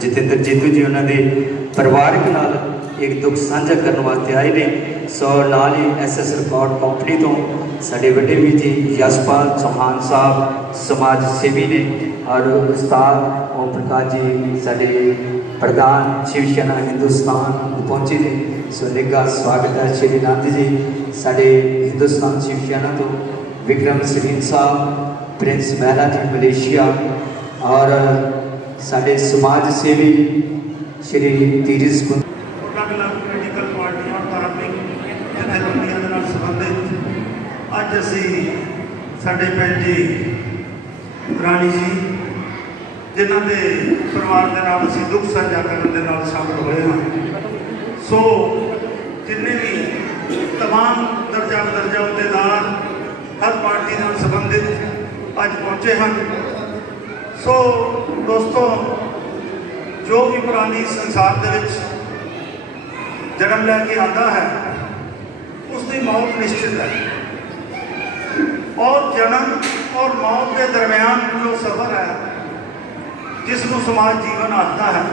जतिंदर जीतू जी उन्होंने परिवारक नाल एक दुख साझा करने वास्ते आए ने। सो नाल ही SS रिकॉर्ड कंपनी तो साढ़े बड़े भी जी यशपाल चौहान साहब समाज सेवी ने और उस्ताद ओम प्रकाश जी साढ़े प्रधान शिव सेना हिंदुस्तान पहुंचे ने। सो निघा स्वागत है श्री नंद जी साढ़े हिंदुस्तान शिव सेना तो विक्रम सलीम साहब प्रिंस महला जी मलेशिया और साढ़े समाज सेवी श्री तीरज पोलिटिकल पार्टियां धार्मिक जथेबंदियों के नाल संबंधित अज असी साडे भैन जी राणी जी जिन्हां दे परिवार के नाल असी दुख साझा करने के नाल शामिल होए हाँ। सो जिन्ने भी तमाम दर्जा बदर्जा अहदेदार हर पार्टी नाल संबंधित अज पहुँचे हैं। सो दोस्तों जो भी प्राणी संसार दे विच जन्म लैके आता है उसकी मौत निश्चित है और जन्म और मौत के दरम्यान जो सफ़र है जिसनों समाज जीवन आता है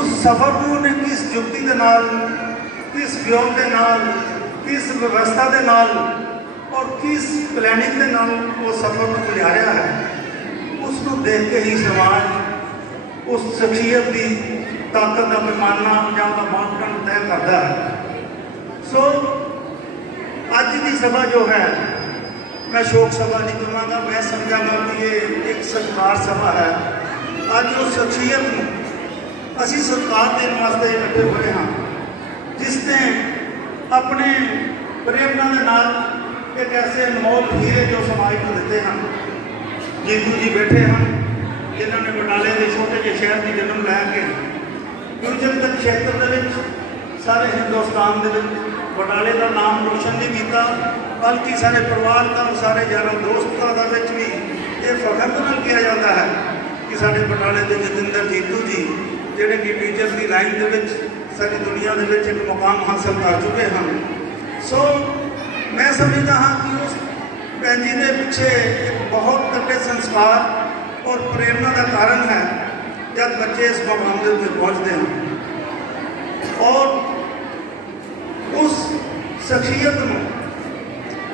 उस सफ़र को उन्हें किस जुक्ति के नाल किस व्योग के नाल किस व्यवस्था के नाल और किस प्लैनिंग के नाल वो सफ़र को गुजारिया है उसको देख के ही समाज उस शख्सियत की ताकत का पैमाना या मापदंड तय करता है। सो अज की सभा जो है मैं शोक सभा नहीं कहूँगा, मैं समझागा कि ये एक सत्कार सभा है। अज उस शख्सियत को असी सत्कार देने वास्ते इकट्ठे हुए हाँ जिसने अपने प्रेरणा के नाल एक ऐसे अनमोल हीरे जो समाज को देते हैं। जीतू जी बैठे हैं जिन्होंने बटाले के छोटे जे शहर की जन्म लैके गुरजन तक क्षेत्र के सारे हिंदुस्तान के बटाले का नाम रोशन नहीं किया बल्कि सारे परिवार का सारे यारों दोस्तों का भी ये फखर नाल किया जाता है कि साढ़े बटाले के जतिंदर जीतू जी जोड़े कि टीचर की लाइन के सारी दुनिया के एक मुकाम हासिल कर चुके हैं। सो मैं समझता हाँ कि उस भैन जी के पिछे एक बहुत तगड़े संस्कार और प्रेरणा का कारण है जब बच्चे इस मुकाम के उत्ते पहुँचते हैं और उस शख्सियत को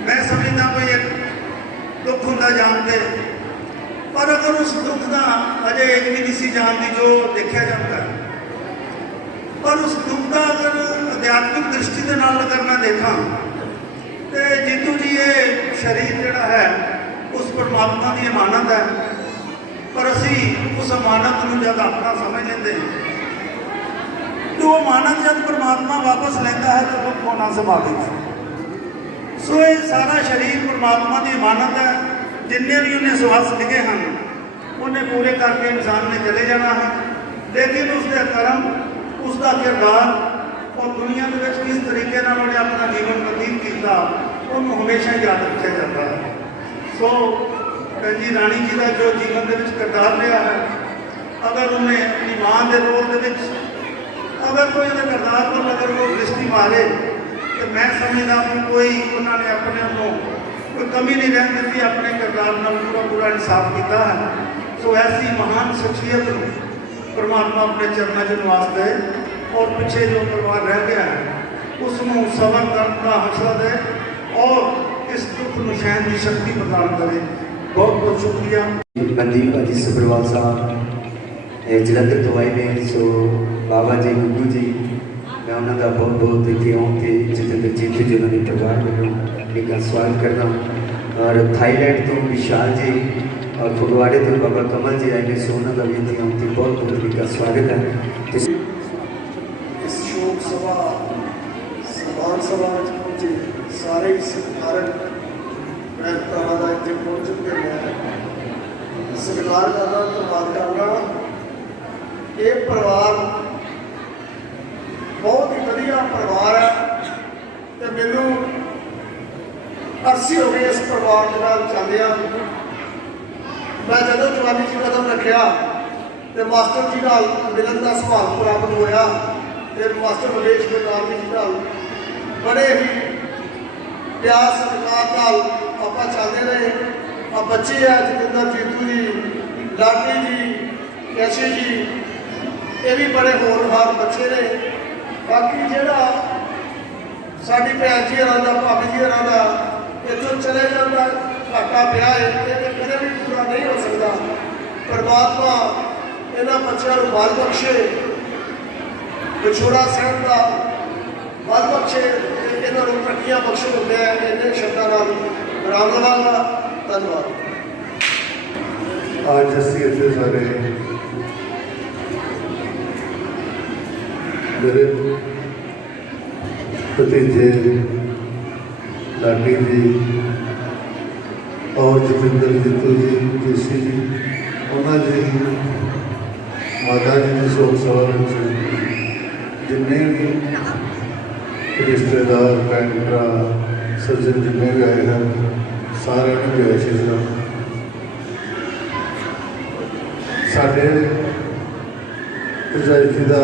मैं समझता कोई एक दुख होंगे जानते पर अगर उस दुख का अजय एक भी नहीं जानती जो देखा जाता है पर उस दुख का अगर अध्यात्मिक दृष्टि के नाल अगर मैं देखा तो जीतू जी ये शरीर जोड़ा है उस परमात्मा की अमानत है पर असी उस अमानत को जब अपना समझ लेते हैं तो अमानत जब परमात्मा वापस लेता है तो दुख होना स्वाभाविक है। सो ये सारा शरीर परमात्मा की अमानत है जिन्हें भी उन्हें स्वास लिखे हैं उन्हें पूरे करके इंसान ने चले जाना है लेकिन उसके कर्म उसका किरदार और दुनिया के किस तरीके उन्हें अपना जीवन व्यतीत किया उन्होंने हमेशा याद रखा जाता है। सो भैन जी राणी जी का जो जीवन के किरदार रहा है अगर उन्हें अपनी मां के रोल के अगर कोई किरदार पर अगर वो दृष्टि मारे तो मैं समझदा कि कोई उन्होंने अपने कोई कमी नहीं रहने दी अपने किरदार पूरा पूरा इंसाफ किया है। सो ऐसी महान शख्सियत परमात्मा अपने चरणों च निवास दे और पिछे जो परिवार रह गया है उसनों सबर करने का हौसला दे और इस दुख को सहन की शक्ति प्रदान करे। बहुत बहुत शुक्रिया। मनदीप भाजी सुबरवाल साहब जलंधर तो आए ने। सो बाबा जी गुग्गू जी मैं उन्होंने बहुत बहुत इतने आके जतिंदर जीतू जी उन्होंने परिवार वालों स्वागत करना और थाईलैंड तो विशाल जी और फगवाड़े तो बाबा कमल जी आए ने। सो उन्होंने भी इतने आके बहुत बहुत इनका स्वागत है। इस शोक सभा समान सभा पहुंचे सारे ही सत्कारक भ्रातावां दा इत्थे पहुंचण के मैं सत्कार करना धन्यवाद करना। ये परिवार बहुत ही वधिया परिवार है तो मैनू अरसे हो गए इस परिवार के नाल चलदियां। मैं जदों जवानी च कदम रखिया तो मास्टर जी नाल मिलन का सौभाग प्राप्त होया तो मास्टर मलेश गुरनाम जी नाल बड़े ही प्यार सत्कार नाल आपां चलदे रहे। आ बच्चे है जतिंदर जीतू जी लाडी जी ਕੈਸੀ ਜੀ ਇਹ ਵੀ ਬੜੇ ਹੋਣਹਾਰ ਬੱਚੇ ਨੇ। ਬਾਕੀ ਜਿਹੜਾ ਸਾਡੀ ਭੈਣ ਜੀ ਹੋਰਾਂ ਦਾ, ਭਾਬੀ ਜੀ ਹੋਰਾਂ ਦਾ ਇੱਥੋਂ ਚਲੇ ਜਾਂਦਾ ਘਾਟਾ ਪਿਆ ਹੈ, ਇਹ ਕਦੇ ਵੀ ਪੂਰਾ ਨਹੀਂ ਹੋ ਸਕਦਾ। ਪਰਮਾਤਮਾ ਇਹਨਾਂ ਬੱਚਿਆਂ ਨੂੰ ਬਲ ਬਖਸ਼ੇ, ਵਿਛੋੜਾ ਸਹਿਣ ਦਾ ਬਲ ਬਖਸ਼ੇ, ਤੇ ਇਹਨਾਂ ਨੂੰ ਤਰੱਕੀਆਂ ਬਖਸ਼ੋ। ਮੈਂ ਇੰਨੇ ਸ਼ਬਦਾਂ ਨਾਲ ਵਿਰਾਮ ਲਵਾਂਗਾ। ਧੰਨਵਾਦ। आज ਅਸੀਂ ਇੱਥੇ ਸਾਰੇ ਮੇਰੇ ਭਤੀਜੇ ਲਾਡੀ ਜੀ और ਜਤਿੰਦਰ ਜੀਤੂ ਜੀ, ਜੋਸ਼ੀ ਜੀ, ਉਹਨਾਂ ਦੀ ਮਾਤਾ ਜੀ ਦੀ ਸੋਗ ਸਭਾ ਵਿੱਚ ਜਿੰਨੇ ਵੀ ਰਿਸ਼ਤੇਦਾਰ, ਭੈਣ ਭਰਾ, ਸੱਜਣ ਜਿੰਨੇ ਵੀ ਆਏ ਹਨ, ਸਾਰਿਆਂ ਨੂੰ ਜੈ ਸ਼੍ਰੀ ਰਾਮ। ਸਾਡੇ ਭਰਜਾਈ ਜੀ ਦਾ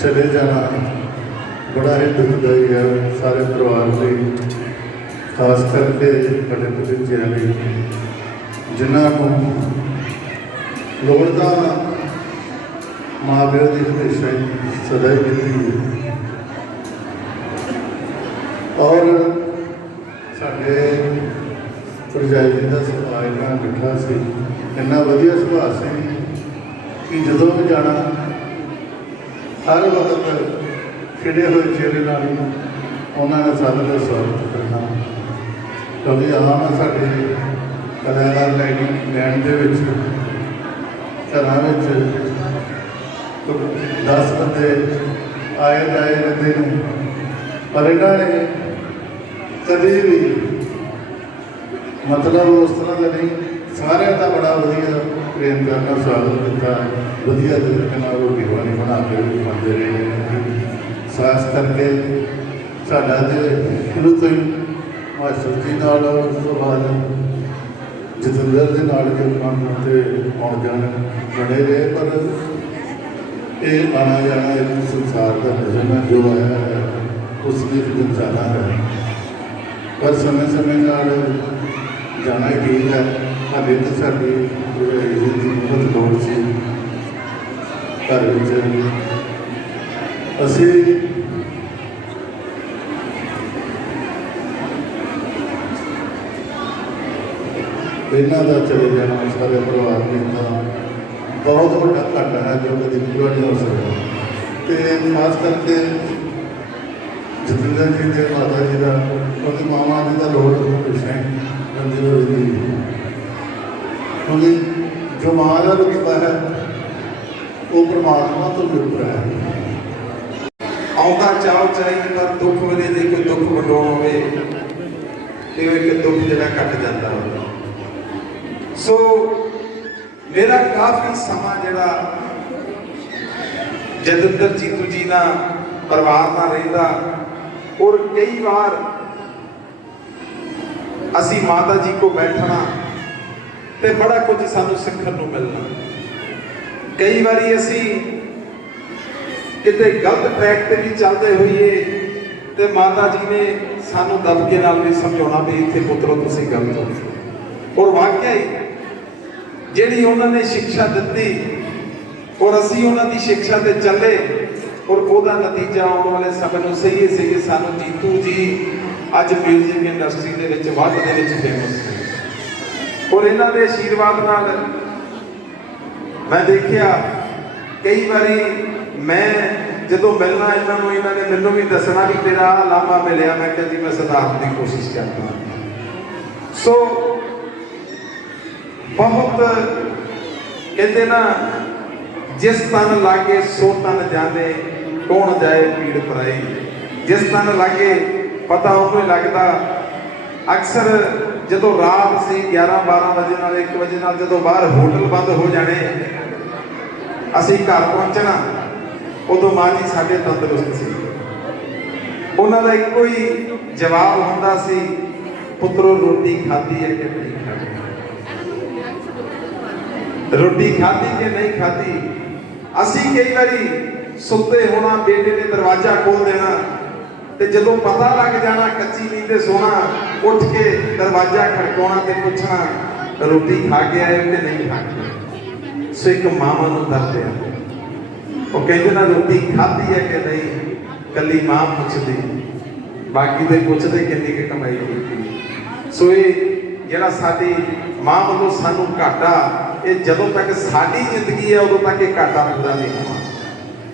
ਚਲੇ ਜਾਣਾ ਬੜਾ ਹੀ ਦੁਖਦਾਈ ਹੈ ਸਾਰੇ ਪਰਿਵਾਰ ਲਈ, ਖਾਸ ਕਰਕੇ ਸਾਡੇ ਭਤੀਜਿਆਂ ਲਈ, ਜਿਨ੍ਹਾਂ ਨੂੰ ਲੋੜ ਦਾ ਮਾਂ ਪਿਓ ਦੀ ਹਮੇਸ਼ਾ ਹੀ ਸਦਾ ਹੀ ਮਿਲਦੀ ਹੈ। ਔਰ ਸਾਡੇ ਭਰਜਾਈ ਜੀ ਦਾ ਸੁਭਾਅ ਇੰਨਾ ਮਿੱਠਾ ਸੀ, ਇੰਨਾ ਵਧੀਆ ਸੁਭਾਅ ਸੀ ਕਿ ਜਦੋਂ ਵੀ ਜਾਣਾ ਹਰ ਵਕਤ ਖਿੜੇ ਹੋਏ ਚਿਹਰੇ ਨਾਲ ਉਹਨਾਂ ਨੇ ਸਾਨੂੰ ਦਾ ਸਵਾਗਤ ਕਰਨਾ। ਕਿਉਂਕਿ ਆਮ ਸਾਡੇ ਕਲਾਕਾਰ ਲੈਣ ਦੇ ਵਿੱਚ ਘਰਾਂ ਵਿੱਚ 10 ਬੰਦੇ ਆਏ ਜਾਏ ਰਹਿੰਦੇ ਨੇ, ਪਰ ਇਹਨਾਂ ਨੇ ਕਦੇ ਵੀ ਮਤਲਬ ਉਸ ਤਰ੍ਹਾਂ ਦਾ ਨਹੀਂ, ਸਾਰਿਆਂ ਦਾ ਬੜਾ ਵਧੀਆ ਪ੍ਰੇਮ ਕਰਨਾ ਸਵਾਗਤ ਕੀਤਾ, ਵਧੀਆ ਤਰੀਕੇ ਨਾਲ ਰੋਟੀ ਪਾਣੀ ਬਣਾ ਕੇ ਖਾਂਦੇ ਰਹੇ ਨੇ। ਖਾਸ ਕਰਕੇ ਸਾਡਾ ਤੇ ਸ਼ੁਰੂ ਤੋਂ ਹੀ ਮਾਸਟਰ ਜੀ ਨਾਲ, ਉਸ ਤੋਂ ਬਾਅਦ ਜਤਿੰਦਰ ਦੇ ਨਾਲ ਜੋ ਕੰਮ ਤੇ ਆਉਣ ਜਾਣ ਬਣੇ ਰਹੇ, ਪਰ ਇਹ ਆਉਣਾ ਜਾਣਾ ਇੱਕ ਸੰਸਾਰ ਦਾ ਨਿਯਮ ਹੈ, ਜੋ ਆਇਆ ਹੈ ਉਸ ਦੀ ਫਿਰ ਜਾਣਾ ਹੈ, ਪਰ ਸਮੇਂ ਸਮੇਂ ਨਾਲ ਜਾਣਾ ਹੀ ਠੀਕ ਹੈ। ਹਾਲੇ ਤਾਂ ਸਾਡੀ ਬਹੁਤ ਲੋੜ ਸੀ ਘਰ ਵਿੱਚ। ਅਸੀਂ ਇਹਨਾਂ ਦਾ ਚਲੇ ਜਾਣਾ ਸਾਰੇ ਪਰਿਵਾਰ ਦਾ ਬਹੁਤ ਵੱਡਾ ਘਾਟਾ ਹੈ ਜੋ ਕਦੇ ਪੂਰਾ ਨਹੀਂ ਹੋ ਸਕਦਾ। ਅਤੇ ਖਾਸ ਕਰਕੇ ਜਤਿੰਦਰ ਜੀ ਦੇ ਮਾਤਾ ਜੀ ਦਾ, ਉਹਦੀ ਮਾਮਾ ਜੀ ਦਾ ਲੋੜ ਹਮੇਸ਼ਾ ਰਹਿੰਦੀ ਹੋਈ, ਕਿਉਂਕਿ ਜੋ ਮਾਂ ਦਾ ਰੁਤਬਾ ਹੈ ਉਹ ਪਰਮਾਤਮਾ ਤੋਂ ਵੀ ਉੱਪਰ ਹੈ। ਆਉਂਦਾ ਚਾਉ ਚਾਹੀ ਪਰ ਦੁੱਖ ਵੇਲੇ ਜੇ ਕੋਈ ਦੁੱਖ ਵੰਡਾਉਣ ਹੋਵੇ ਤੇ ਉਹ ਇੱਕ ਦੁੱਖ ਜਿਹੜਾ ਘਟ ਜਾਂਦਾ ਹੋਵੇ। ਸੋ ਮੇਰਾ ਕਾਫੀ ਸਮਾਂ ਜਿਹੜਾ ਜਤਿੰਦਰ ਜੀਤੂ ਜੀ ਨਾਲ ਪਰਿਵਾਰ ਨਾਲ ਰਹਿੰਦਾ, ਔਰ ਕਈ ਵਾਰ ਅਸੀਂ ਮਾਤਾ ਜੀ ਕੋ ਬੈਠਣਾ ਤੇ ਬੜਾ ਕੁਝ ਸਾਨੂੰ ਸਿੱਖਣ ਨੂੰ ਮਿਲਣਾ। ਕਈ ਵਾਰੀ ਅਸੀਂ ਕਿਤੇ ਗਲਤ ਟਰੈਕ ਤੇ ਵੀ ਚੱਲਦੇ ਹੋਈਏ ਤੇ ਮਾਤਾ ਜੀ ਨੇ ਸਾਨੂੰ ਦਬਕੇ ਨਾਲ ਵੀ ਸਮਝਾਉਣਾ ਵੀ ਇੱਥੇ ਪੁੱਤਰੋ ਤੁਸੀਂ ਗਲਤ ਹੋ। ਔਰ ਵਾਕਿਆ ਹੀ ਜਿਹੜੀ ਉਹਨਾਂ ਨੇ ਸਿੱਖਿਆ ਦਿੱਤੀ ਔਰ ਅਸੀਂ ਉਹਨਾਂ ਦੀ ਸਿੱਖਿਆ ਤੇ ਚੱਲੇ, ਔਰ ਉਹਦਾ ਨਤੀਜਾ ਆਉਣ ਵਾਲੇ ਸਮੇਂ ਨੂੰ ਸਹੀ ਸੀ। ਸਾਨੂੰ ਜੀਤੂ ਜੀ ਅੱਜ ਮਿਊਜ਼ਿਕ ਇੰਡਸਟਰੀ ਦੇ ਵਿੱਚ ਵੱਧ ਦੇ ਵਿੱਚ ਫੇਮਸ ਨੇ, ਔਰ ਇਹਨਾਂ ਦੇ ਆਸ਼ੀਰਵਾਦ ਨਾਲ ਮੈਂ ਦੇਖਿਆ ਕਈ ਵਾਰੀ ਮੈਂ ਜਦੋਂ ਮਿਲਣਾ ਇਹਨਾਂ ਨੂੰ, ਇਹਨਾਂ ਨੇ ਮੈਨੂੰ ਵੀ ਦੱਸਣਾ ਵੀ ਤੇਰਾ ਲਾਂਭਾ ਮਿਲਿਆ। ਮੈਂ ਕਿਹਾ ਜੀ ਮੈਂ ਸੁਧਾਰਨ ਦੀ ਕੋਸ਼ਿਸ਼ ਕਰਦਾ। ਸੋ ਬਹੁਤ ਕਹਿੰਦੇ ਨਾ, ਜਿਸ ਤਨ ਲਾਗੇ ਸੋ ਤਨ ਜਾਣੇ, ਕੌਣ ਜਾਏ ਪੀੜ ਪਰਾਈ। ਜਿਸ ਤਨ ਲਾਗੇ ਪਤਾ ਉਹਨੂੰ ਲੱਗਦਾ। ਅਕਸਰ ਜਦੋਂ ਰਾਤ ਸੀ 11-12 ਵਜੇ ਨਾਲ 1 ਵਜੇ ਨਾਲ ਜਦੋਂ ਬਾਹਰ ਹੋਟਲ ਬੰਦ ਹੋ ਜਾਣੇ, ਅਸੀਂ ਘਰ ਪਹੁੰਚਣਾ, ਉਦੋਂ ਮਾਂ ਜੀ ਸਾਡੇ ਤੰਦਰੁਸਤ ਸੀ। ਉਹਨਾਂ ਦਾ ਇੱਕੋ ਹੀ ਜਵਾਬ ਹੁੰਦਾ ਸੀ, ਪੁੱਤਰੋ ਰੋਟੀ ਖਾਧੀ ਹੈ ਕਿ ਨਹੀਂ ਖਾਧੀ, ਰੋਟੀ ਖਾਧੀ ਕਿ ਨਹੀਂ ਖਾਧੀ। ਅਸੀਂ ਕਈ ਵਾਰੀ ਸੁੱਤੇ ਹੋਣਾ, ਬੇਟੇ ਨੇ ਦਰਵਾਜ਼ਾ ਖੋਲ ਦੇਣਾ ਤੇ ਜਦੋਂ ਪਤਾ ਲੱਗ ਜਾਣਾ ਕੱਚੀ ਨੀਂਦ ਤੇ ਸੋਣਾ, ਉੱਠ ਕੇ ਦਰਵਾਜ਼ਾ ਖੜਕਾਉਣਾ ਤੇ ਪੁੱਛਣਾ ਰੋਟੀ ਖਾ ਕੇ ਆਏ ਕਿ ਨਹੀਂ ਖਾ ਕੇ। ਸੋ ਇੱਕ ਮਾਵਾਂ ਨੂੰ ਦਰਦ ਆ। ਉਹ ਕਹਿੰਦੇ ਨਾ ਰੋਟੀ ਖਾਧੀ ਹੈ ਕਿ ਨਹੀਂ, ਕੱਲੀ ਮਾਂ ਪੁੱਛਦੀ, ਬਾਕੀ ਦੇ ਪੁੱਛਦੇ ਕਿੰਨੀ ਕਿ ਕਮਾਈ ਕੀਤੀ। ਸੋ ਇਹ ਜਿਹੜਾ ਸਾਡੀ ਮਾਂ ਵੱਲੋਂ ਸਾਨੂੰ ਘਾਟਾ, ਇਹ ਜਦੋਂ ਤੱਕ ਸਾਡੀ ਜ਼ਿੰਦਗੀ ਹੈ ਉਦੋਂ ਤੱਕ ਇਹ ਘਾਟਾ ਪੂਰਾ ਨਹੀਂ ਹੋਣਾ।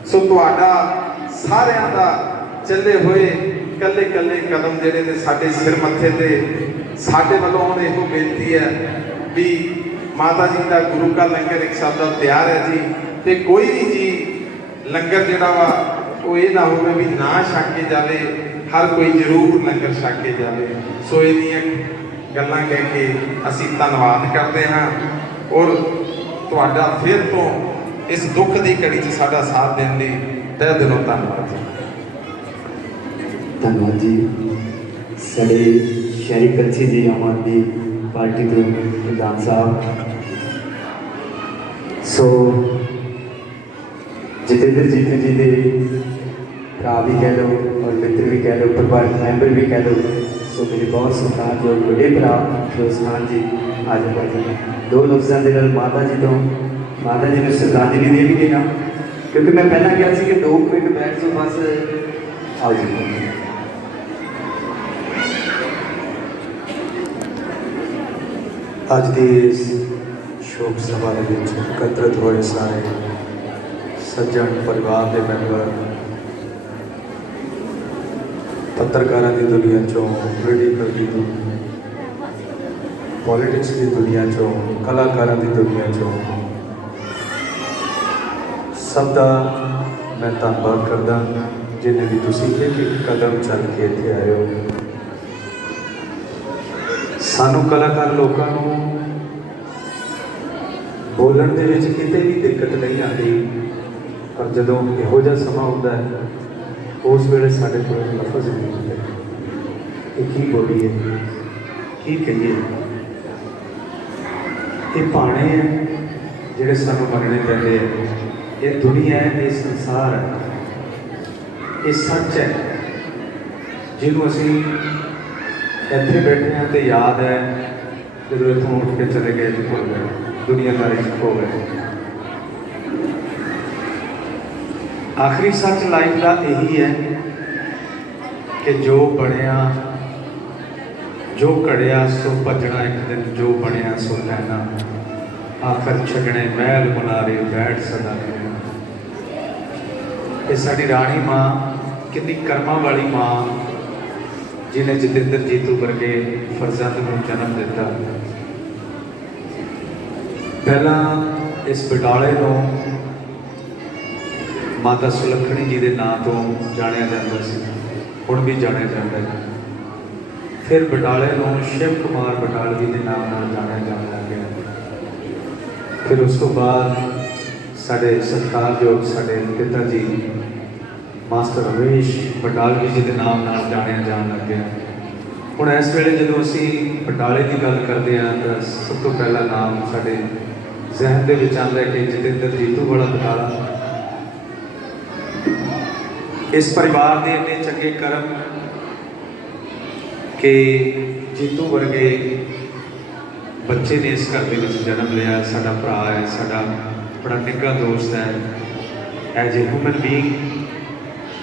ਸੋ ਤੁਹਾਡਾ ਸਾਰਿਆਂ ਦਾ ਚੱਲੇ ਹੋਏ ਕੱਲੇ ਕੱਲੇ ਕਦਮ ਜਿਹੜੇ ਨੇ ਸਾਡੇ ਸਿਰ ਮੱਥੇ ਤੇ, ਸਾਡੇ ਵੱਲੋਂ ਹੁਣ ਇਹੋ ਬੇਨਤੀ ਹੈ ਵੀ ਮਾਤਾ ਜੀ ਦਾ ਗੁਰੂ ਕਾ ਲੰਗਰ ਇੱਕ ਸ਼ਬਦ ਤਿਆਰ ਹੈ ਜੀ, ਤੇ ਕੋਈ ਵੀ ਜੀ ਲੰਗਰ ਜਿਹੜਾ ਵਾ ਉਹ ਇਹ ਨਾ ਹੋਵੇ ਵੀ ਨਾ ਛਕ ਕੇ ਜਾਵੇ, ਹਰ ਕੋਈ ਜ਼ਰੂਰ ਲੰਗਰ ਛਕ ਕੇ ਜਾਵੇ। ਸੋ ਇਹਦੀਆਂ ਗੱਲਾਂ ਕਹਿ ਕੇ ਅਸੀਂ ਧੰਨਵਾਦ ਕਰਦੇ ਹਾਂ ਔਰ ਤੁਹਾਡਾ ਫਿਰ ਤੋਂ ਇਸ ਦੁੱਖ ਦੀ ਘੜੀ 'ਚ ਸਾਡਾ ਸਾਥ ਦੇਣ ਲਈ ਤਹਿ ਦਿਲੋਂ ਧੰਨਵਾਦ ਜੀ। ਧੰਨਵਾਦ ਜੀ। ਸਾਡੇ ਸ਼ਹਿਰੀ ਕਲਸੀ ਜੀ ਆਮ ਆਦਮੀ ਪਾਰਟੀ ਤੋਂ ਪ੍ਰਧਾਨ ਸਾਹਿਬ। ਸੋ ਜਤਿੰਦਰ ਜੀਤੂ ਜੀ ਦੇ ਭਰਾ ਵੀ ਕਹਿ ਲਓ ਔਰ ਮਿੱਤਰ ਵੀ ਕਹਿ ਲਓ, ਪਰਿਵਾਰਕ ਮੈਂਬਰ ਵੀ ਕਹਿ ਲਓ। ਸੋ ਮੇਰੇ ਬਹੁਤ ਸਤਿਕਾਰਯੋਗ ਵੱਡੇ ਭਰਾ ਫਿਰੋਜ਼ਖਾਨ ਜੀ ਅੱਜ ਭਾਜੀ ਦੋ ਲਫ਼ਜ਼ਾਂ ਦੇ ਨਾਲ ਮਾਤਾ ਜੀ ਤੋਂ ਮਾਤਾ ਜੀ ਨੂੰ ਸ਼ਰਧਾਂਜਲੀ ਦੇਣਗੇ ਨਾ, ਕਿਉਂਕਿ ਮੈਂ ਪਹਿਲਾਂ ਕਿਹਾ ਸੀ ਕਿ 2 ਮਿੰਟ ਬੈਠ ਜਾਓ ਬਸ। ਆਓ ਜੀ। ਅੱਜ ਦੀ ਇਸ ਸ਼ੋਕ ਸਭਾ ਦੇ ਵਿੱਚ ਇਕੱਤਰਿਤ ਹੋਏ ਸਾਰੇ ਸੱਜਣ ਪਰਿਵਾਰ ਦੇ ਮੈਂਬਰ, ਪੱਤਰਕਾਰਾਂ ਦੀ ਦੁਨੀਆ ਚੋਂ, ਪੋਲੀਟੀਕਲ ਦੀ ਦੁਨੀਆ, ਪੋਲੀਟਿਕਸ ਦੀ ਦੁਨੀਆ ਚੋਂ, ਕਲਾਕਾਰਾਂ ਦੀ ਦੁਨੀਆ ਚੋਂ, ਸਭ ਦਾ ਮੈਂ ਧੰਨਵਾਦ ਕਰਦਾ ਜਿੰਨੇ ਵੀ ਤੁਸੀਂ ਇੱਕ ਕਦਮ ਚੱਲ ਕੇ ਇੱਥੇ ਆਏ ਹੋ। ਸਾਨੂੰ ਕਲਾਕਾਰ ਲੋਕਾਂ ਨੂੰ ਬੋਲਣ ਦੇ ਵਿੱਚ ਕਿਤੇ ਵੀ ਦਿੱਕਤ ਨਹੀਂ ਆਉਂਦੀ, ਪਰ ਜਦੋਂ ਇਹੋ ਜਿਹਾ ਸਮਾਂ ਹੁੰਦਾ ਹੈ ਉਸ ਵੇਲੇ ਸਾਡੇ ਕੋਲ ਲਫ਼ਜ਼ ਨਹੀਂ ਹੁੰਦੇ ਕਿ ਕੀ ਬੋਲੀਏ, ਕੀ ਕਹੀਏ। ਇਹ ਭਾਣੇ ਹੈ ਜਿਹੜੇ ਸਾਨੂੰ ਮੰਨਣੇ ਪੈਂਦੇ ਆ। ਇਹ ਦੁਨੀਆ ਹੈ, ਇਹ ਸੰਸਾਰ ਹੈ, ਇਹ ਸੱਚ ਹੈ ਜਿਹਨੂੰ ਅਸੀਂ ਇੱਥੇ ਬੈਠੇ ਹਾਂ ਤੇ ਯਾਦ ਹੈ ਜਦੋਂ ਇੱਥੋਂ ਉੱਠ ਕੇ ਚਲੇ ਗਏ ਤੇ ਭੁੱਲ ਗਏ, ਦੁਨੀਆਦਾਰੀ 'ਚ ਖੋ ਗਏ। ਆਖਰੀ ਸੱਚ ਲਾਈਫ ਦਾ ਇਹੀ ਹੈ ਕਿ ਜੋ ਬਣਿਆ, ਜੋ ਘੜਿਆ ਸੋ ਭੱਜਣਾ ਇੱਕ ਦਿਨ, ਜੋ ਬਣਿਆ ਸੋ ਲੈਣਾ, ਆਖਰ ਛੱਡਣੇ ਮਹਿਲ ਮੁਨਾਰੇ ਬੈਠ ਸਦਾ ਰਹਿਣਾ। ਇਹ ਸਾਡੀ ਰਾਣੀ ਮਾਂ ਕਿੰਨੀ ਕਰਮਾਂ ਵਾਲੀ ਮਾਂ ਜਿਹਨੇ ਜਤਿੰਦਰ ਜੀਤੂ ਵਰਗੇ ਫਰਜ਼ੰਦ ਨੂੰ ਜਨਮ ਦਿੱਤਾ। ਪਹਿਲਾਂ ਇਸ ਬਟਾਲੇ ਨੂੰ ਮਾਤਾ ਸੁਲੱਖਣੀ ਜੀ ਦੇ ਨਾਂ ਤੋਂ ਜਾਣਿਆ ਜਾਂਦਾ ਸੀ, ਹੁਣ ਵੀ ਜਾਣਿਆ ਜਾਂਦਾ ਹੈ। ਫਿਰ ਬਟਾਲੇ ਨੂੰ ਸ਼ਿਵ ਕੁਮਾਰ ਬਟਾਲਵੀ ਦੇ ਨਾਮ ਨਾਲ ਜਾਣਿਆ ਜਾਣ ਲੱਗ ਗਿਆ। ਫਿਰ ਉਸ ਤੋਂ ਬਾਅਦ ਸਾਡੇ ਸਤਿਕਾਰਯੋਗ ਸਾਡੇ ਪਿਤਾ ਜੀ ਮਾਸਟਰ ਰਮੇਸ਼ ਬਟਾਲਵੀ ਜੀ ਦੇ ਨਾਮ ਨਾਲ ਜਾਣਿਆ ਜਾਣ ਲੱਗ ਗਿਆ। ਹੁਣ ਇਸ ਵੇਲੇ ਜਦੋਂ ਅਸੀਂ ਬਟਾਲੇ ਦੀ ਗੱਲ ਕਰਦੇ ਹਾਂ ਤਾਂ ਸਭ ਤੋਂ ਪਹਿਲਾ ਨਾਮ ਸਾਡੇ ਜ਼ਿਹਨ ਦੇ ਵਿੱਚ ਆਉਂਦਾ ਹੈ ਕਿ ਜਤਿੰਦਰ ਜੀਤੂ ਵਾਲਾ ਬਟਾਲਾ। ਇਸ ਪਰਿਵਾਰ ਦੇ ਇੰਨੇ ਚੰਗੇ ਕਰਮ ਕਿ ਜੀਤੂ ਵਰਗੇ ਬੱਚੇ ਨੇ ਇਸ ਘਰ ਦੇ ਵਿੱਚ ਜਨਮ ਲਿਆ। ਸਾਡਾ ਭਰਾ ਹੈ, ਸਾਡਾ ਬੜਾ ਨਿੱਘਾ ਦੋਸਤ ਹੈ। ਐਜ ਏ ਹਿਊਮਨ ਬੀਇੰਗ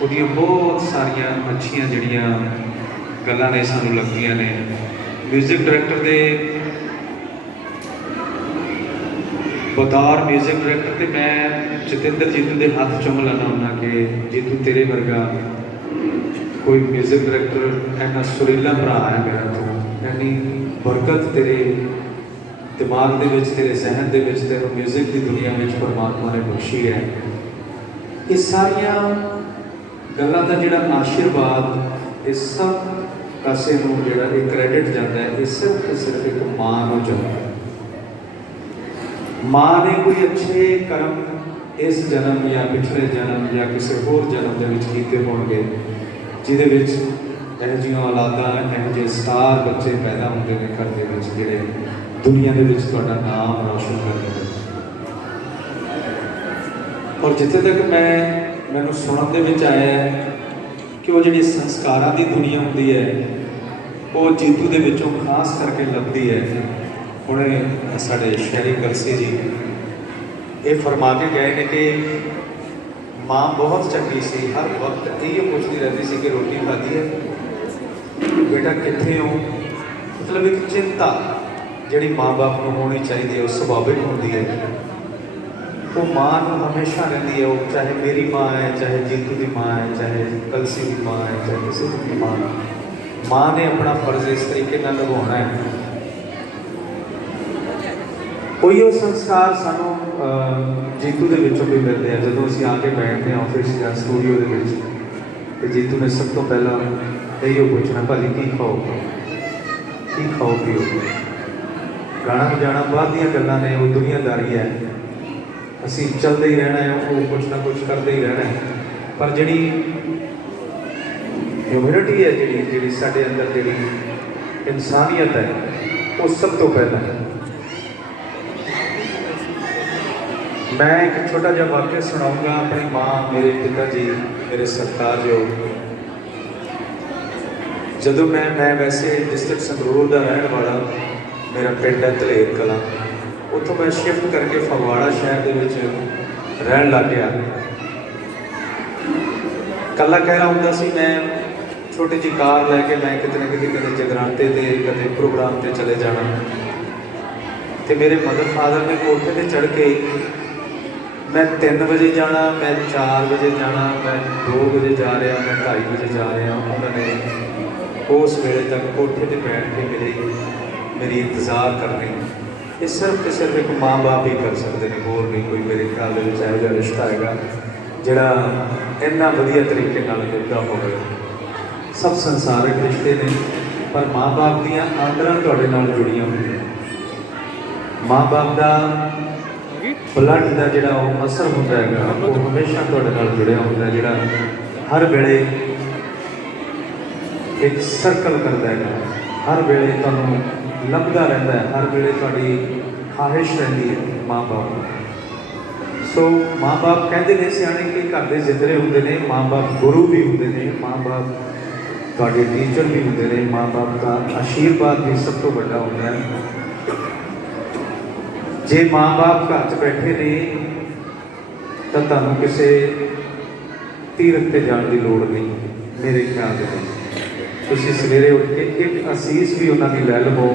ਉਹਦੀਆਂ ਬਹੁਤ ਸਾਰੀਆਂ ਅੱਛੀਆਂ ਜਿਹੜੀਆਂ ਗੱਲਾਂ ਨੇ ਸਾਨੂੰ ਲੱਗਦੀਆਂ ਨੇ। ਮਿਊਜ਼ਿਕ ਡਾਇਰੈਕਟਰ ਦੇ ਬਤੌਰ ਮਿਊਜ਼ਿਕ ਡਾਇਰੈਕਟਰ ਤੇ ਮੈਂ ਜਤਿੰਦਰ ਜੀਤੂ ਦੇ ਹੱਥ ਚੁੰਮ ਲੈਣਾ ਹੁੰਦਾ ਕਿ ਜੀਤੂ ਤੇਰੇ ਵਰਗਾ ਕੋਈ ਮਿਊਜ਼ਿਕ ਡਾਇਰੈਕਟਰ ਇੰਨਾ ਸੁਰੀਲਾ ਭਰਾ ਹੈ ਮੇਰਾ, ਤੋਂ ਇੰਨੀ ਬਰਕਤ ਤੇਰੇ ਦਿਮਾਗ ਦੇ ਵਿੱਚ, ਤੇਰੇ ਜ਼ਿਹਨ ਦੇ ਵਿੱਚ, ਤੈਨੂੰ ਮਿਊਜ਼ਿਕ ਦੀ ਦੁਨੀਆ ਵਿੱਚ ਪਰਮਾਤਮਾ ਨੇ ਬਖਸ਼ੀ ਹੈ। ਇਹ ਸਾਰੀਆਂ ਗੱਲਾਂ ਦਾ ਜਿਹੜਾ ਆਸ਼ੀਰਵਾਦ ਇਸ ਸਭ ਪਾਸੇ ਨੂੰ ਜਿਹੜਾ ਇਹ ਕ੍ਰੈਡਿਟ ਜਾਂਦਾ ਹੈ, ਇਹ ਸਿਰਫ ਇੱਕ ਮਾਂ ਨੂੰ ਜਾਂਦਾ ਹੈ। ਮਾਂ ਨੇ ਕੋਈ ਅੱਛੇ ਕਰਮ ਇਸ ਜਨਮ ਜਾਂ ਪਿਛਲੇ ਜਨਮ ਜਾਂ ਕਿਸੇ ਹੋਰ ਜਨਮ ਦੇ ਵਿੱਚ ਕੀਤੇ ਹੋਣਗੇ, ਜਿਹਦੇ ਵਿੱਚ ਇਹੋ ਜਿਹੀਆਂ ਔਲਾਦਾਂ, ਇਹੋ ਜਿਹੇ ਸਟਾਰ ਬੱਚੇ ਪੈਦਾ ਹੁੰਦੇ ਨੇ ਘਰ ਦੇ ਵਿੱਚ, ਜਿਹੜੇ ਦੁਨੀਆ ਦੇ ਵਿੱਚ ਤੁਹਾਡਾ ਨਾਮ ਰੌਸ਼ਨ ਕਰਦੇ ਨੇ। ਔਰ ਜਿੱਥੇ ਤੱਕ ਮੈਨੂੰ ਸੁਣਨ ਦੇ ਵਿੱਚ ਆਇਆ ਹੈ ਕਿ ਉਹ ਜਿਹੜੀ ਸੰਸਕਾਰਾਂ ਦੀ ਦੁਨੀਆ ਹੁੰਦੀ ਹੈ ਉਹ ਜੀਤੂ ਦੇ ਵਿੱਚੋਂ ਖਾਸ ਕਰਕੇ ਲੱਭਦੀ ਹੈ। ਹੁਣ ਸਾਡੇ ਸ਼ਹਿਰੀ ਕਲਸੀ ਜੀ ये फरमा के गए ने कि माँ बहुत चंगी सी, हर वक्त यही पूछती रहती सी कि रोटी खाधी है, बेटा कितने हो। मतलब एक चिंता जी माँ बाप को होनी चाहिए, वो सुभाविक होती है। वो माँ को हमेशा रहती है, वो चाहे मेरी माँ है, चाहे जीतू की माँ है, चाहे कलसी की माँ है, चाहे किसी की माँ। माँ ने अपना फर्ज इस तरीके नाल निभाना है। कोई वो संस्कार सानू जीतू के विचों भी मिलते हैं। जो असीं आके बैठते हैं ऑफिस या स्टूडियो के विच, ते जीतू ने सब तो पहला यही पूछना, भाजी की खाओ, की खाओ पियो। गाना बजाना बाद दियां गल्लां ने, वो दुनियादारी है। असीं चलते ही रहना है, वो कुछ ना कुछ करते ही रहना है। पर जिहड़ी ह्यूमिनिटी है, जिहड़ी साडे अंदर जिहड़ी इंसानियत है, वो सब तो पहला है। मैं एक छोटा जिहा वाक्य सुनाऊंगा। अपनी माँ, मेरे पिताजी, मेरे सत्कारयोग, जदों मैं वैसे डिस्ट्रिक्ट संगरूर का रहने वाला, मेरा पिंड है धलेर कलां, उत्थों मैं शिफ्ट करके फगवाड़ा शहर के रहन लग गया। कला कहना होंदा सी, मैं छोटी जी कार लैके मैं किते ना किते कदे जगराते ते कदे प्रोग्राम ते चले जाना। तो मेरे मदर फादर ने कोठे ते चढ़ के, मैं 3 बजे जाना, मैं 4 बजे जाना, मैं 2 बजे जा रहा, मैं 2:30 बजे जा रहा। उन्होंने उस वेले तक कोठे पर बैठ के मेरी इंतज़ार करनी। ये सिर्फ एक माँ बाप ही कर सकते हैं, होर नहीं कोई मेरे ख्याल में चाहे जो रिश्ता है जोड़ा इन्ना वधिया तरीके निभता हो। सब संसारिक रिश्ते ने, पर माँ बाप दियाँ आदरां तुहाडे नाल जुड़ियां हुंदियां। माँ बाप का ब्लड का जोड़ा असर होंदा है, वो हमेशा तुहाडे नाल जुड़िया होंदा, जोड़ा हर वेले एक सर्कल करता है, हर वेले तुहानूं लभदा रहता है, हर वेले तुहाडी ख्वाहिश रहती है माँ बाप। सो माँ बाप कहते हैं सियाणे कि घर के जितने होंगे ने, माँ बाप गुरु भी होंगे ने, माँ बाप तुहाडे टीचर भी होंगे ने, माँ बाप का आशीर्वाद भी सब तो बड़ा होता है। जे माँ बाप घर च बैठे ने तो तुहानूं किसी तीरथ ते जाण दी लोड़ नहीं। मेरे ख्याल में तुसीं सवेरे उठ के एक असीस भी उन्होंने लै लवो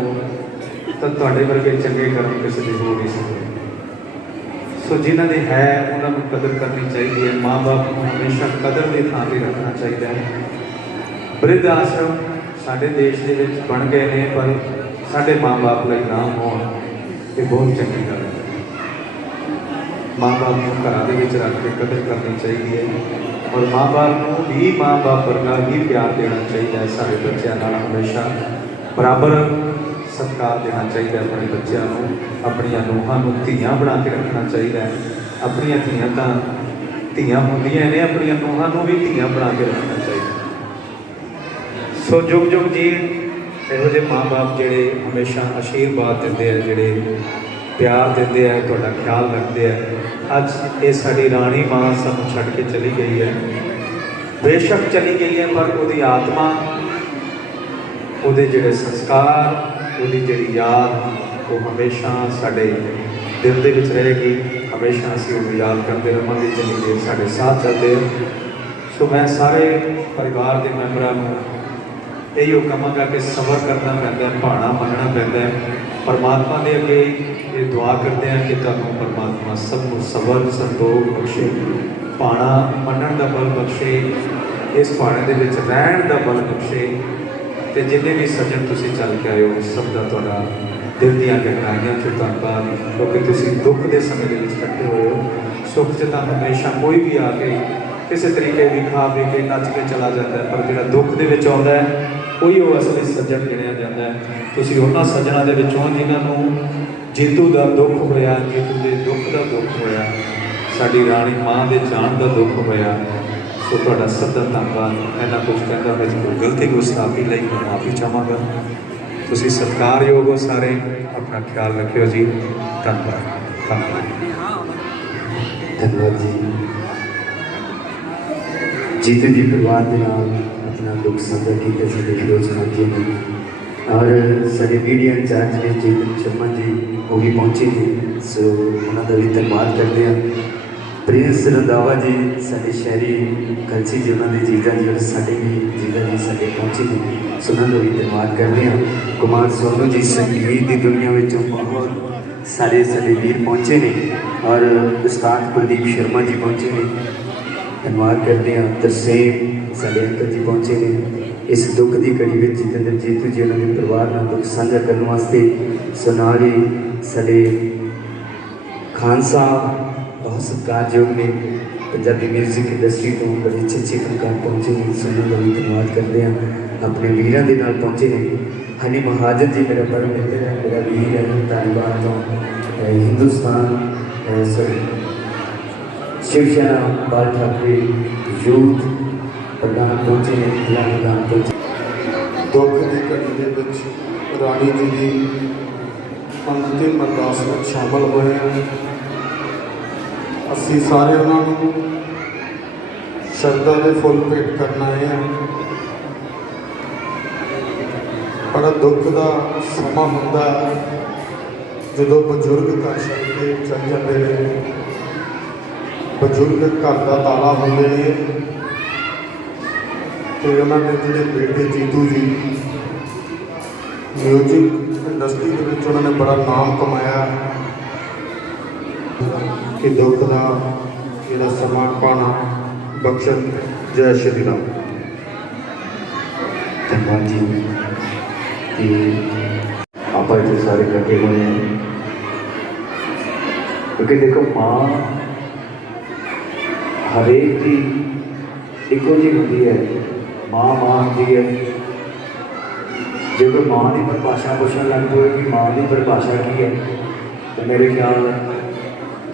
तो तुहाडे वर्गे चंगे कर्म किसी के हो नहीं सकते। सो जिन्हां दे है उन्होंने कदर करनी चाहिए है। माँ बाप को हमेशा कदर के थां पर रखना चाहिए है। वृद्ध आश्रम साडे देश के बन गए हैं, पर साडे माँ बाप लई ना होण ये बहुत चंगी गल है। माँ बाप को घरां दे विच रख के कदर करनी चाहिए है, और माँ बाप को भी माँ बाप वर्गा ही प्यार देना चाहिए है। सारे बच्चों नाल हमेशा बराबर सत्कार देना चाहिए। अपने बच्चों को, अपन नूहां नूं धीआं बना के रखना चाहिए है। अपन धीआं तो धीआं होंदियां ने, अपन नूहां नूं भी धीआं बना के रखना चाहिए। सो जुग जुग जी इहो जे माँ बाप जिहड़े हमेशा आशीर्वाद देंदे हैं, जिहड़े प्यार देंदे हैं, तुहाडा ख्याल रखते हैं। अज ये साडी राणी माँ सानूं छड्ड के चली गई है। बेशक चली गई है, पर उहदी आत्मा, उहदे जिहड़े संस्कार, उहदी जिहड़ी याद, वो हमेशा साडे दिल दे विच रहेगी। हमेशा असीं उहनूं याद करते रहांगे जिन्नी देर साडे साथ चलदे। सो मैं सारे परिवार के मैंबरां नूं यही कहांगा कि सबर करना पैंदा है, भाणा मनना पैंदा है। परमात्मा के अगे ये दुआ करते हैं कि तुहानूं परमात्मा सबनूं सबर संतोख बख्शे, भाणा मनण का बल बख्शे, इस भाणे दे विच रहण का बल बख्शे। तो जिन्ने भी सज्जन तुसीं चल के आए हो, सब का तुहाडा दिल दीआं गहराइयां चों धन्नवाद, क्योंकि तुसीं दुख के समय दे विच इकट्ठे होए हो। सुख च तां हमेशा कोई भी आके किसी तरीके भी खा पी के नच के चला जाता है, पर जिहड़ा दुख दे विच आउंदा है कोई वो असली सज्जन गिणिया जाता है। तुसीं उन्हां सज्जनां दे विचों जिन्हां नूं जीतू का दुख होया, जीतू के दुख का दुख होया, साडी राणी माँ के जाण का दुख होया। सो तुहाडा सब दा धन्नवाद। इन्ना कुछ कहंदा होए कोई गलती गुस्ताखी लई मैं माफ़ी चाहांगा। तुसीं सत्कारयोग हो सारे, अपना ख्याल रखियो जी। धन्नवाद धन्नवाद धन्यवाद जी। जीतू जी परिवार के नाल अपना दुख साझा किया साडे फिरोज साथी ने। और साढ़े मीडिया इंचार्ज ने चेतन शर्मा जी वो भी पहुँचे ने, सो उन्होंने भी धन्यवाद करते हैं। प्रिंस रंधावा जी साढ़े शहरी कलसी जी उन्होंने जीजा जी और साढ़े भी जीजा जी साढ़े पहुँचे ने, सो उन्होंने भी धन्यवाद करते हैं। कुमार सोनू जी संगीत की दुनिया में बहुत सारे साढ़े वीर पहुँचे ने और उस्ताद कुलदीप शर्मा जी पहुँचे ने, धन्यवाद करते हैं। तरसेम साढ़े अंकल जी पहुँचे ने। इस दुख की घड़ी में जितेंद्र जीतू जी उन्होंने परिवार में दुख साझा करने वास्ते, सो नाल ही साढ़े खान साहब बहुत सत्कारयोग ने पंजाबी म्यूजिक इंडस्ट्री तो बड़े अच्छे फनकार पहुँचे ने, सुनने का भी धन्यवाद करते हैं। अपने वीरों के नाल पहुँचे ने। हनी महाजन जी मेरा बड़ा मित्र है, मेरा वीर है, तालिबान तो हिंदुस्तान सॉरी शिवसेना बाल ठाकरे यूथ प्रधान पहुँचे ने, जिला प्रधान पहुँचे। दुख की घड़ी के राणी जी की अंतिम अरदास में शामिल हुए हैं। असी सारे उन्होंने श्रद्धा के फुल भेंट करना है। बड़ा दुख का समा होंदा जो बजुर्ग घर छड़ के चल जाते हैं। बजुर्ग घर का ताला होंगे ने, तो उन्होंने जोड़े बेटे जीतू जी म्यूजिक इंडस्ट्री के विच उन्होंने बड़ा नाम कमाया कि दुख का जोड़ा समान पाना बख्शन। जय श्री राम। धन्यवाद जी कि आप इतने सारे इकट्ठे हुए हैं, क्योंकि देखो माँ हरेक की इको जी होती है। माँ होती है, जो कोई माँ की परिभाषा पूछने लग पए कि माँ की परिभाषा की है, तो मेरे ख्याल